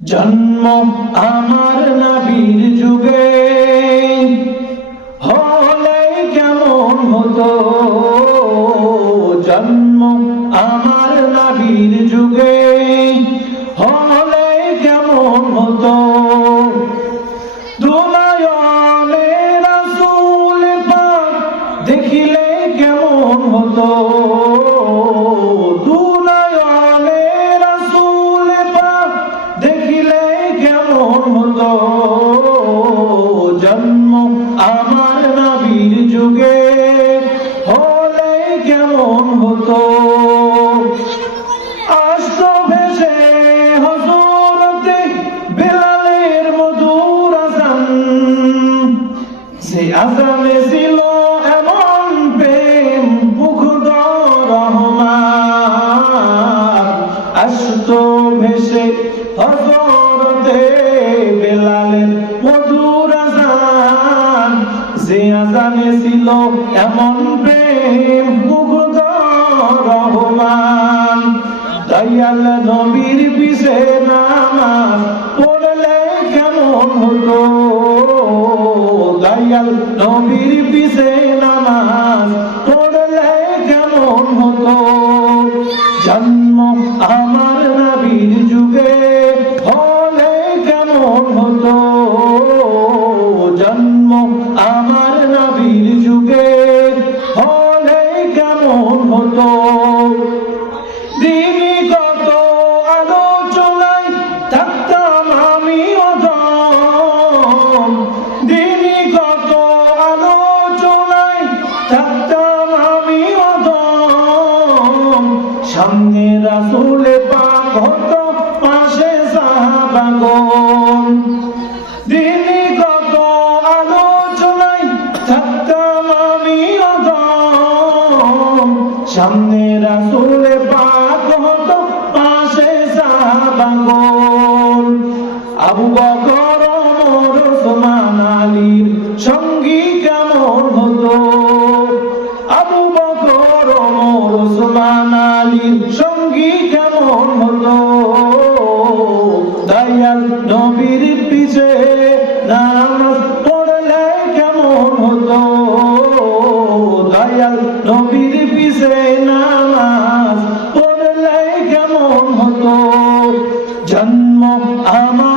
জন্ম আমার নবীর যুগে হলে কেমন হতো, জন্ম আমার নবীর যুগে হলে কেমন হতো। দুনয়নে রাসূল পাক দেখিলে কেমন হতো, দুনয়নে রাসূল পাক দেখিলে কেমন হতো। জন্ম আমার নবীর যুগে হলে কেমন হতো। আসতো ভেসে হযরতে বেলালের মধুর আযান, সে আযানে ছিল এমন প্রেম মুগ্ধ রহমান। আসতো ভেসে হযরতে বেলালের মধুর আযান, যে আযানে ছিল এমন প্রেম মুগ্ধ রহমান। দয়াল নবীর পিছে নামাজ পড়লে কেমন হতো, দয়াল নবীর পিছে নামাজ পড়লে কেমন হতো। জন্ম আমার নবীর যুগে হলে কেমন হতো, জন্ম আমার নবীর যুগে হলে কেমন হতো। দিনই কত আলোচনায় থাকতাম আমি অদম, দিনই কত আলোচনায় থাকতাম আমি অদম। সামনে রাসূল পাক হতো, পাশে সাহাবাগণ। দিনই কত আলোচনায় থাকতাম আমি অদম, সামনে রাসূল পাক হতো, পাশে সাহাবাগণ। আবু বকর ওমর ওসমান আলীর সঙ্গী কেমন হতো, আবু বকর ওমর ওসমান আলীর সঙ্গী কেমন হতো। দয়াল নবীর পিছে নামাজ পড়লে কেমন হতো, দয়াল নবীর পিছে নামাজ পড়লে কেমন হতো। জন্ম আমার